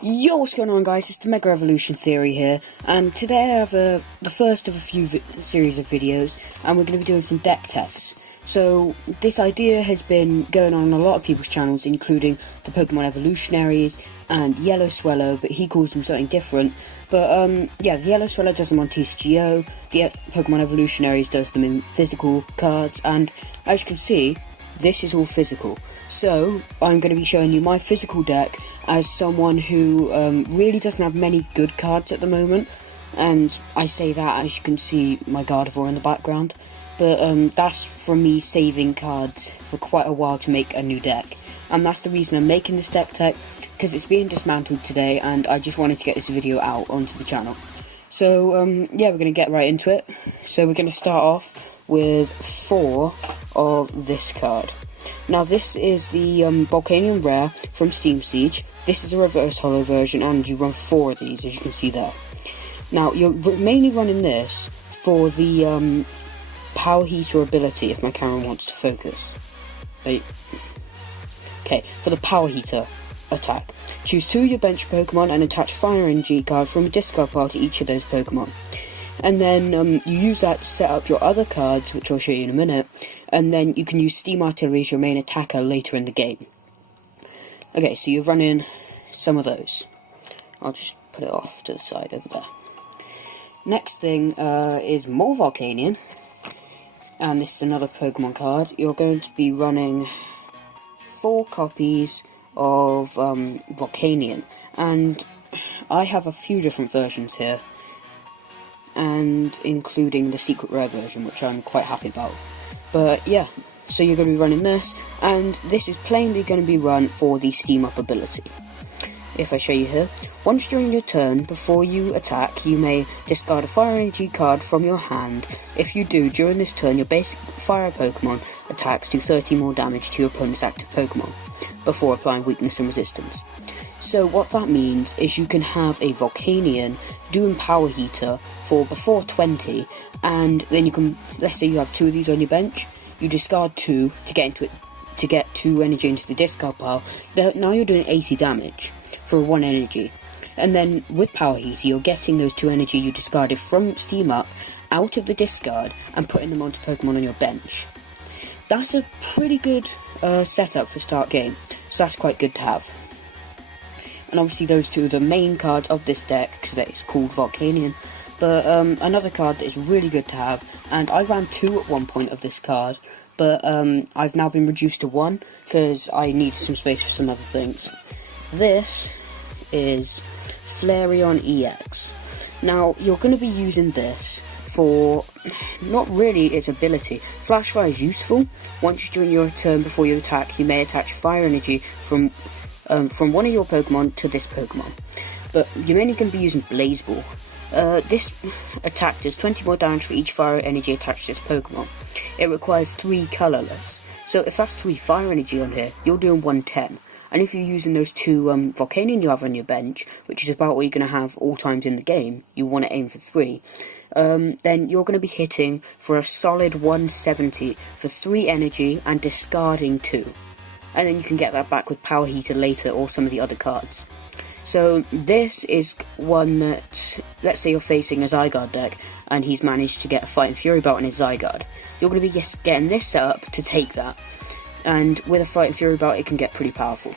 Yo, what's going on, guys? It's the Mega Evolution Theory here, and today I have the first of a few series of videos, and we're going to be doing some deck tests. So, this idea has been going on a lot of people's channels, including the Pokemon Evolutionaries and Yellow Swellow, but he calls them something different. But, yeah, the Yellow Swellow does them on TCGO, the Pokemon Evolutionaries does them in physical cards, and as you can see, this is all physical. So, I'm going to be showing you my physical deck as someone who really doesn't have many good cards at the moment. And I say that, as you can see, my Gardevoir in the background. But that's from me saving cards for quite a while to make a new deck. And that's the reason I'm making this deck tech, because it's being dismantled today, and I just wanted to get this video out onto the channel. So, yeah, we're going to get right into it. So we're going to start off with 4 of this card. Now, this is the Volcanion Rare from Steam Siege. This is a reverse holo version, and you run 4 of these, as you can see there. Now, you're mainly running this for the Power Heater ability, if my camera wants to focus. Wait. Okay, for the Power Heater attack. Choose 2 of your bench Pokemon and attach Fire Energy card from a discard pile to each of those Pokemon. And then you use that to set up your other cards, which I'll show you in a minute, and then you can use Steam Artillery as your main attacker later in the game. Okay, so you're running some of those. I'll just put it off to the side over there. Next thing is more Volcanion, and this is another Pokemon card. You're going to be running 4 copies of Volcanion, and I have a few different versions here, and including the secret rare version, which I'm quite happy about. But yeah, so you're going to be running this, and this is plainly going to be run for the Steam Up ability. If I show you here, once during your turn, before you attack, you may discard a Fire Energy card from your hand. If you do, during this turn, your basic Fire Pokemon attacks do 30 more damage to your opponent's active Pokemon, before applying weakness and resistance. So what that means is you can have a Volcanion doing Power Heater for before 20, and then you can, let's say you have 2 of these on your bench, you discard 2 to get into it, to get 2 energy into the discard pile. Now you're doing 80 damage for 1 energy, and then with Power Heater you're getting those 2 energy you discarded from Steam Up out of the discard and putting them onto Pokemon on your bench. That's a pretty good setup for start game, so that's quite good to have. And obviously those 2 are the main cards of this deck, because it's called Volcanion. But another card that is really good to have, and I ran 2 at one point of this card, but I've now been reduced to 1, because I needed some space for some other things. This is Flareon EX. Now, you're going to be using this for not really its ability. Flash Fire is useful. Once during your turn before you attack, you may attach Fire Energy from one of your Pokemon to this Pokemon. But you're mainly going to be using Blaze Ball. This attack does 20 more damage for each Fire Energy attached to this Pokemon. It requires 3 colourless. So if that's 3 Fire Energy on here, you're doing 110. And if you're using those 2 Volcanion you have on your bench, which is about what you're going to have all times in the game, you want to aim for 3, then you're going to be hitting for a solid 170 for 3 energy and discarding 2. And then you can get that back with Power Heater later or some of the other cards. So this is one that, let's say you're facing a Zygarde deck and he's managed to get a Fighting Fury Belt in his Zygarde. You're going to be getting this set up to take that. And with a Fighting Fury Belt it can get pretty powerful.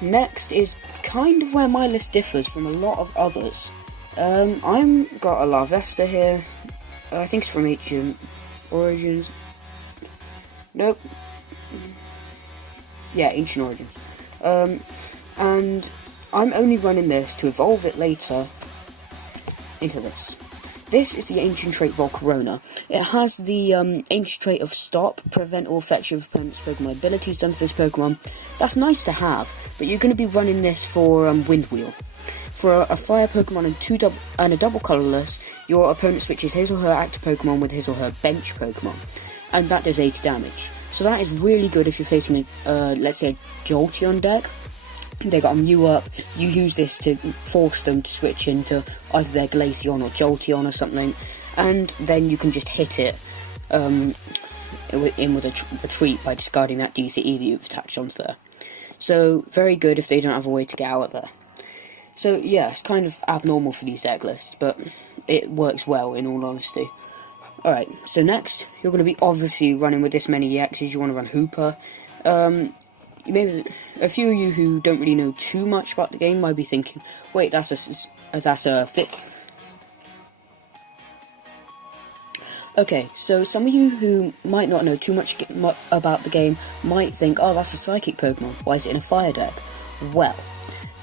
Next is kind of where my list differs from a lot of others. I've got a Larvesta here. I think it's from Ancient Origins. Nope. Yeah, Ancient Origins. And I'm only running this to evolve it later into this. This is the Ancient Trait Volcarona. It has the Ancient Trait of Stop, prevent all effects of opponent's Pokemon abilities done to this Pokemon. That's nice to have, but you're going to be running this for Wind Wheel. For a Fire Pokemon and a double colourless, your opponent switches his or her active Pokemon with his or her bench Pokemon, and that does 80 damage. So that is really good if you're facing a, let's say, a Jolteon deck. They got a Mew up, you use this to force them to switch into either their Glaceon or Jolteon or something, and then you can just hit it in with a retreat by discarding that DCE that you've attached onto there. So, very good if they don't have a way to get out of there. So, yeah, it's kind of abnormal for these deck lists, but it works well, in all honesty. Alright, so next, you're going to be obviously running with this many EXs. You want to run Hooper. Maybe a few of you who don't really know too much about the game might be thinking, wait, that's a fit. Okay, so some of you who might not know too much about the game might think, oh, that's a psychic Pokemon, why is it in a fire deck? Well,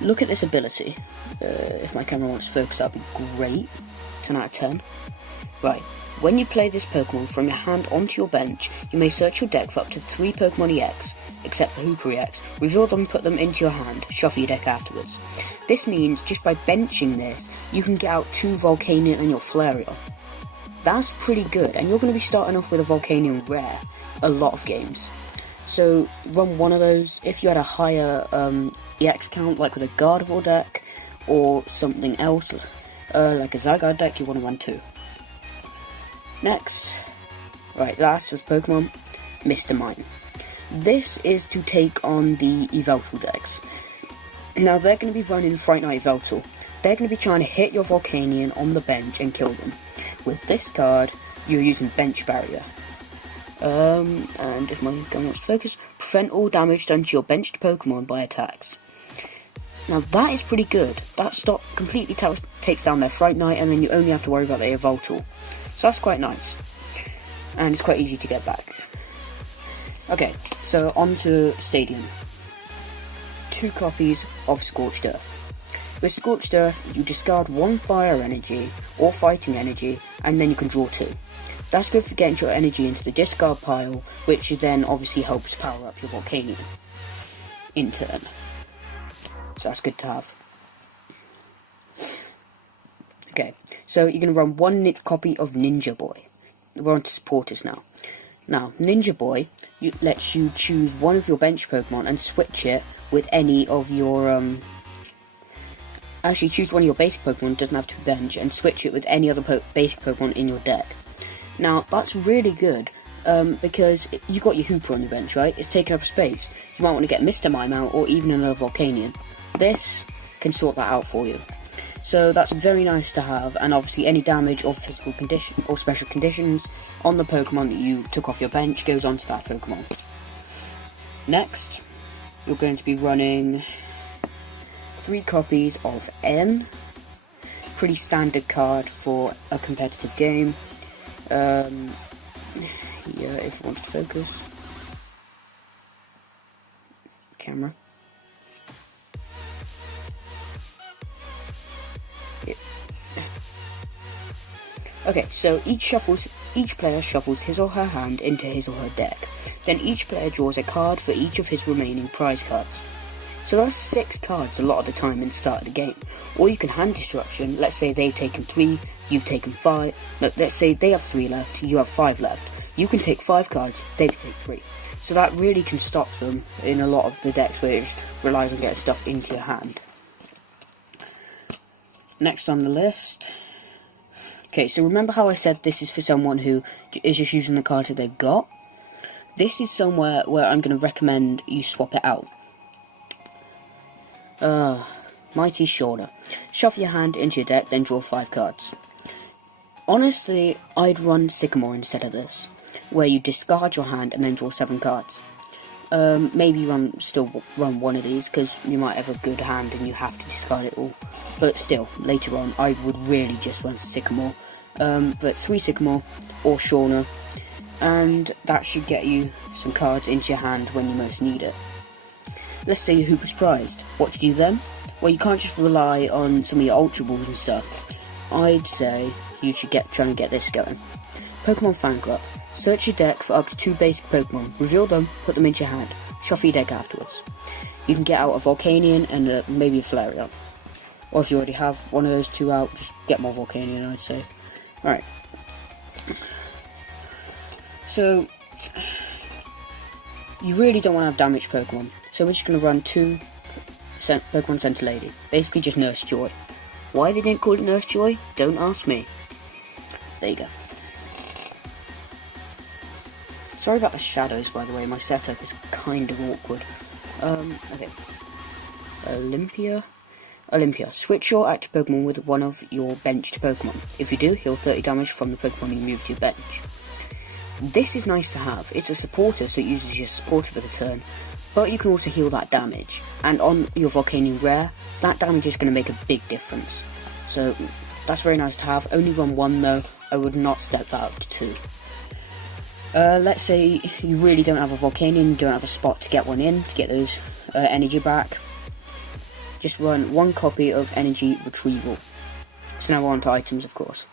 look at this ability. If my camera wants to focus, that'd be great. 10 out of 10. Right, when you play this Pokemon from your hand onto your bench, you may search your deck for up to 3 Pokemon EX, except for Hooper EX, reveal them, put them into your hand, shuffle your deck afterwards. This means, just by benching this, you can get out 2 Volcanion and your Flareon. That's pretty good, and you're going to be starting off with a Volcanion rare a lot of games. So run one of those. If you had a higher EX count, like with a Gardevoir deck or something else, like a Zygarde deck, you want to run 2. Next, right, last with Pokemon, Mr. Mime. This is to take on the Yveltal decks. Now they're going to be running Fright Night Yveltal. They're going to be trying to hit your Volcanion on the bench and kill them. With this card, you're using Bench Barrier. And if my gun wants to focus, prevent all damage done to your benched Pokemon by attacks. Now that is pretty good. That completely takes down their Fright Night, and then you only have to worry about their Yveltal. So that's quite nice. And it's quite easy to get back. Okay, so on to Stadium. 2 copies of Scorched Earth. With Scorched Earth, you discard 1 fire energy or fighting energy, and then you can draw 2. That's good for getting your energy into the discard pile, which then obviously helps power up your Volcanion in turn. So that's good to have. Okay, so you're going to run 1 copy of Ninja Boy. We're on to supporters now. Now, Ninja Boy lets you choose one of your bench Pokemon and switch it with any of your Actually, choose one of your basic Pokemon, doesn't have to be bench, and switch it with any other basic Pokemon in your deck. Now, that's really good, because you've got your Hooper on your bench, right? It's taking up space. You might want to get Mr. Mime out, or even another Volcanion. This can sort that out for you. So that's very nice to have, and obviously any damage or physical condition or special conditions on the Pokemon that you took off your bench goes onto that Pokemon. Next, you're going to be running 3 copies of N. Pretty standard card for a competitive game. Yeah, if you want to focus. Camera. Yeah. Okay, so each player shuffles his or her hand into his or her deck. Then each player draws a card for each of his remaining prize cards. So that's 6 cards a lot of the time in the start of the game. Or you can hand destruction. Let's say they've taken 3, you've taken 5. No, let's say they have 3 left, you have 5 left. You can take 5 cards, they can take 3. So that really can stop them in a lot of the decks where it just relies on getting stuff into your hand. Next on the list. Okay, so remember how I said this is for someone who is just using the cards that they've got? This is somewhere where I'm going to recommend you swap it out. Mighty Shoulder. Shuffle your hand into your deck, then draw 5 cards. Honestly, I'd run Sycamore instead of this, where you discard your hand and then draw 7 cards. Maybe still run one of these, because you might have a good hand and you have to discard it all. But still, later on, I would really just run Sycamore. But 3 Sycamore or Shauna, and that should get you some cards into your hand when you most need it. Let's say your Hooper's prized. What do you do then? Well, you can't just rely on some of your Ultra Balls and stuff. I'd say you should try and get this going. Pokemon Fan Club. Search your deck for up to 2 basic Pokemon, reveal them, put them into your hand, shuffle your deck afterwards. You can get out a Volcanion and maybe a Flareon. Or if you already have one of those 2 out, just get more Volcanion, I'd say. Alright. So, you really don't want to have damaged Pokemon. So we're just going to run 2 Pokemon Center Lady. Basically just Nurse Joy. Why they didn't call it Nurse Joy? Don't ask me. There you go. Sorry about the shadows, by the way. My setup is kind of awkward. Okay. Olympia. Switch your active Pokemon with one of your benched Pokemon. If you do, heal 30 damage from the Pokemon you move to your bench. This is nice to have. It's a supporter, so it uses your supporter for the turn, but you can also heal that damage. And on your Volcanion rare, that damage is going to make a big difference. So that's very nice to have. Only run one though. I would not step that up to 2. Let's say you really don't have a Volcanion, you don't have a spot to get one in, to get those energy back. Just run 1 copy of Energy Retrieval. So now we're on to items, of course.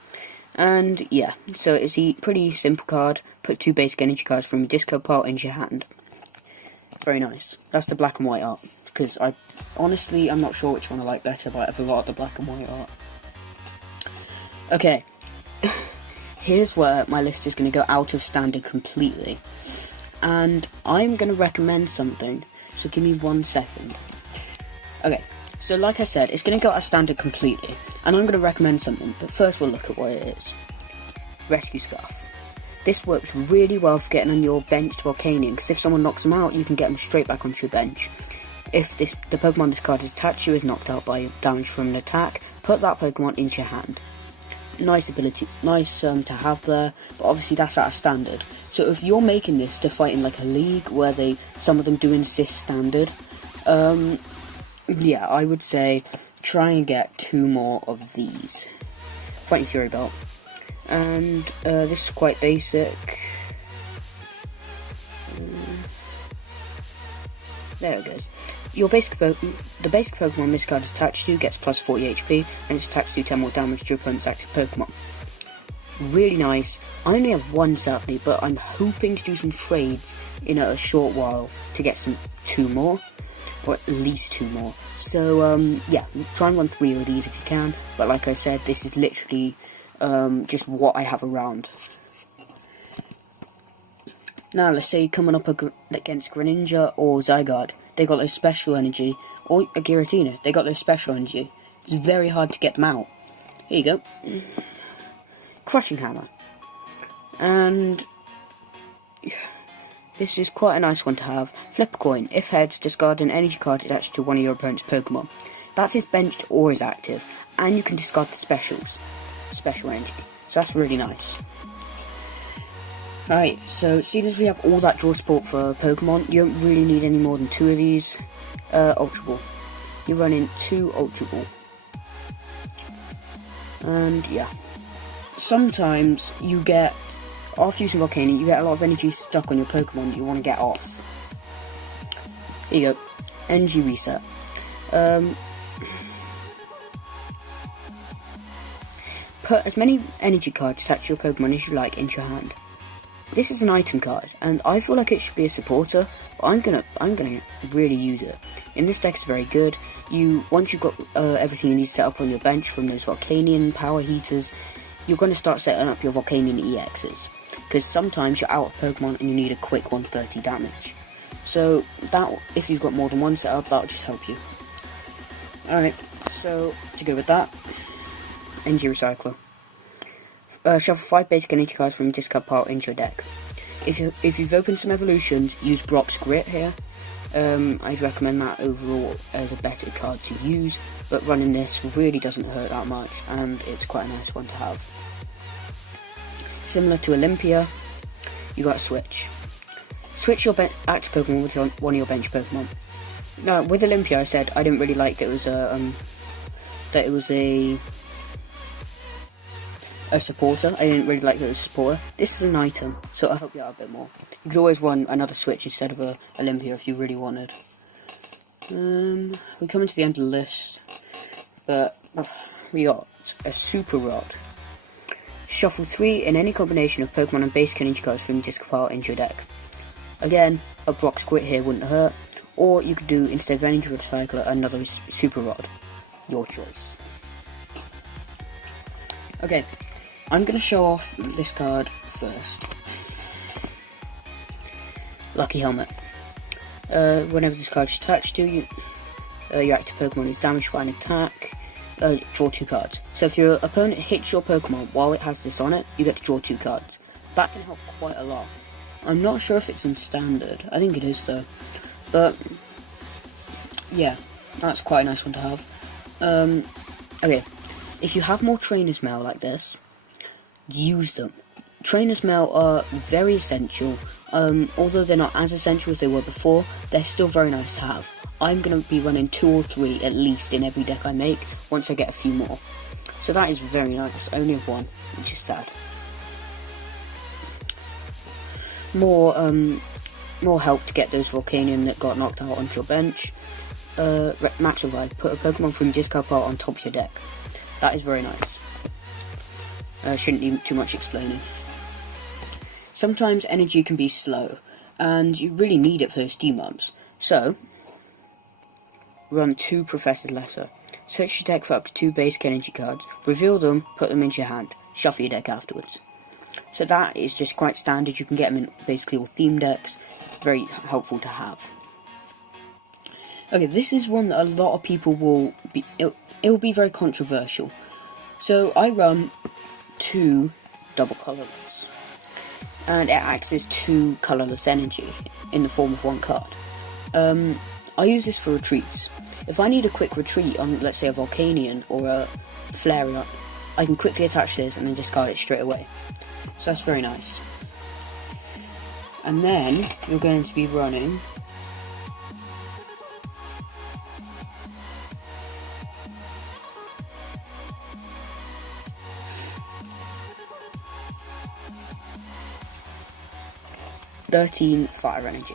And yeah, so it's a pretty simple card. Put 2 basic energy cards from your discard pile into your hand. Very nice. That's the black and white art. Because I'm not sure which one I like better, but I have a lot of the black and white art. Okay. Here's where my list is going to go out of standard completely. And I'm going to recommend something. So give me 1 second. Okay. So like I said, it's going to go out of standard completely. And I'm going to recommend something, but first we'll look at what it is. Rescue Scarf. This works really well for getting on your benched Volcanion, because if someone knocks them out, you can get them straight back onto your bench. If the Pokemon this card is attached to is knocked out by damage from an attack, put that Pokemon into your hand. Nice ability, nice to have there, but obviously that's out of standard. So if you're making this to fight in like a league where some of them do insist standard, yeah, I would say try and get 2 more of these. Fighting Fury Belt. And this is quite basic. There it goes. The basic Pokemon this card is attached to gets plus 40 HP, and it's attached to 10 more damage to your opponent's active Pokemon. Really nice. I only have 1 sadly, but I'm hoping to do some trades in a short while to get 2 more. Or at least 2 more. So, yeah, try and run 3 of these if you can. But like I said, this is literally just what I have around. Now, let's say you're coming up against Greninja or Zygarde. They got their special energy. Or a Giratina. They got their special energy. It's very hard to get them out. Here you go. Crushing Hammer. And this is quite a nice one to have. Flip a coin. If heads, discard an energy card attached to one of your opponent's Pokemon. That's his benched or his active. And you can discard the special energy. So that's really nice. Alright, so seeing as we have all that draw support for Pokemon, you don't really need any more than 2 of these. Ultra Ball. You run in 2 Ultra Ball. And yeah. Sometimes you get, after using Volcanion, you get a lot of energy stuck on your Pokemon that you want to get off. Here you go. Energy Reset. Put as many energy cards attached to your Pokemon as you like into your hand. This is an item card, and I feel like it should be a supporter, but I'm gonna really use it. In this deck, it's very good. Once you've got everything you need set up on your bench from those Volcanion power heaters, you're going to start setting up your Volcanion EXs, because sometimes you're out of Pokemon and you need a quick 130 damage. So that, if you've got more than one set up, that'll just help you. Alright, so to go with that, Energy Recycler. Shuffle 5 basic energy cards from your discard pile into your deck. If you've opened some evolutions, use Brock's Grit here. I'd recommend that overall as a better card to use, but running this really doesn't hurt that much, and it's quite a nice one to have. Similar to Olympia, you got to switch. Switch your active Pokemon with one of your bench Pokemon. Now, with Olympia, I said I didn't really like that it was a supporter. I didn't really like that it was a supporter. This is an item, so I'll help you out a bit more. You could always run another switch instead of a Olympia if you really wanted. We're coming to the end of the list, but we got a Super Rod. Shuffle 3 in any combination of Pokemon and basic energy cards from your discard pile into your deck. Again, a Brock's Grit here wouldn't hurt, or you could do, instead of Energy Recycler, another Super Rod. Your choice. Okay, I'm going to show off this card first. Lucky Helmet. Whenever this card is attached to you, your active Pokemon is damaged by an attack, draw 2 cards. So if your opponent hits your Pokemon while it has this on it, you get to draw 2 cards. That can help quite a lot. I'm not sure if it's in standard. I think it is though. But yeah, that's quite a nice one to have. Okay, if you have more Trainer's Mail like this, use them. Trainer's Mail are very essential. Although they're not as essential as they were before, they're still very nice to have. I'm going to be running 2 or 3 at least in every deck I make, once I get a few more. So that is very nice. I only have 1, which is sad. More help to get those Volcanion that got knocked out onto your bench. Max Revive. Put a Pokemon from your discard pile on top of your deck. That is very nice. Shouldn't need too much explaining. Sometimes energy can be slow, and you really need it for those steam ups. So, run 2 Professor's Letter. Search your deck for up to 2 basic energy cards, reveal them, put them into your hand, shuffle your deck afterwards. So that is just quite standard. You can get them in basically all theme decks. Very helpful to have. Okay, this is one that a lot of people will be... It will be very controversial. So I run 2 double colourless, and it acts as 2 colourless energy in the form of 1 card. I use this for retreats. If I need a quick retreat on, let's say, a Volcanion or a Flareon, I can quickly attach this and then discard it straight away. So that's very nice. And then you're going to be running $13 fire energy.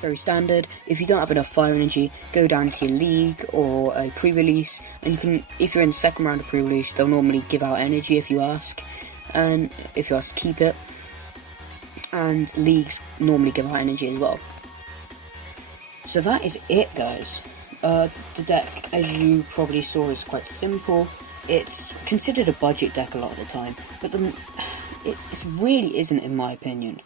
Very standard. If you don't have enough fire energy, go down to your league or a pre-release, and you can, if you're in the second round of pre-release, they'll normally give out energy if you ask, and if you ask to keep it, and leagues normally give out energy as well. So that is it, guys. The deck, as you probably saw, is quite simple. It's considered a budget deck a lot of the time, but it really isn't, in my opinion.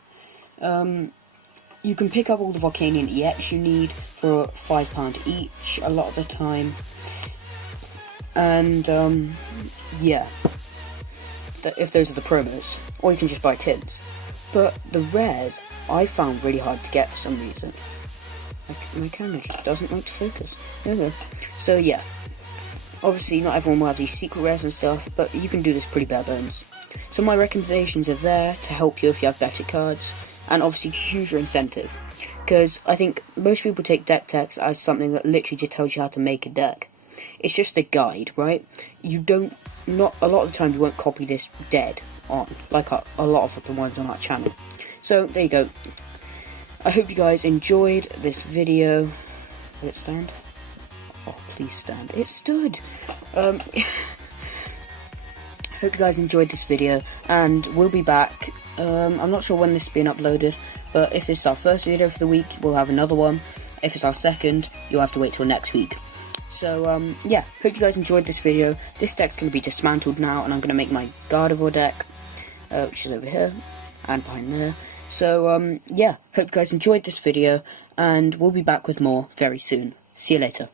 You can pick up all the Volcanion EX you need for £5 each a lot of the time. And, yeah. If those are the promos. Or you can just buy tins. But the rares, I found really hard to get for some reason. My camera just doesn't like to focus. Okay. So, yeah. Obviously, not everyone will have these secret rares and stuff, but you can do this pretty bare bones. So my recommendations are there to help you if you have better cards. And obviously choose your incentive, because I think most people take deck techs as something that literally just tells you how to make a deck. It's just a guide, right? Not a lot of the time you won't copy this dead on, like a lot of the ones on our channel. So there you go. I hope you guys enjoyed this video. Will it stand? Oh, please stand. It stood. Hope you guys enjoyed this video, and we'll be back. I'm not sure when this is being uploaded, but if this is our first video for the week, we'll have another one. If it's our second, you'll have to wait till next week. So, yeah, hope you guys enjoyed this video. This deck's going to be dismantled now, and I'm going to make my Gardevoir deck, which is over here, and behind there. So, yeah, hope you guys enjoyed this video, and we'll be back with more very soon. See you later.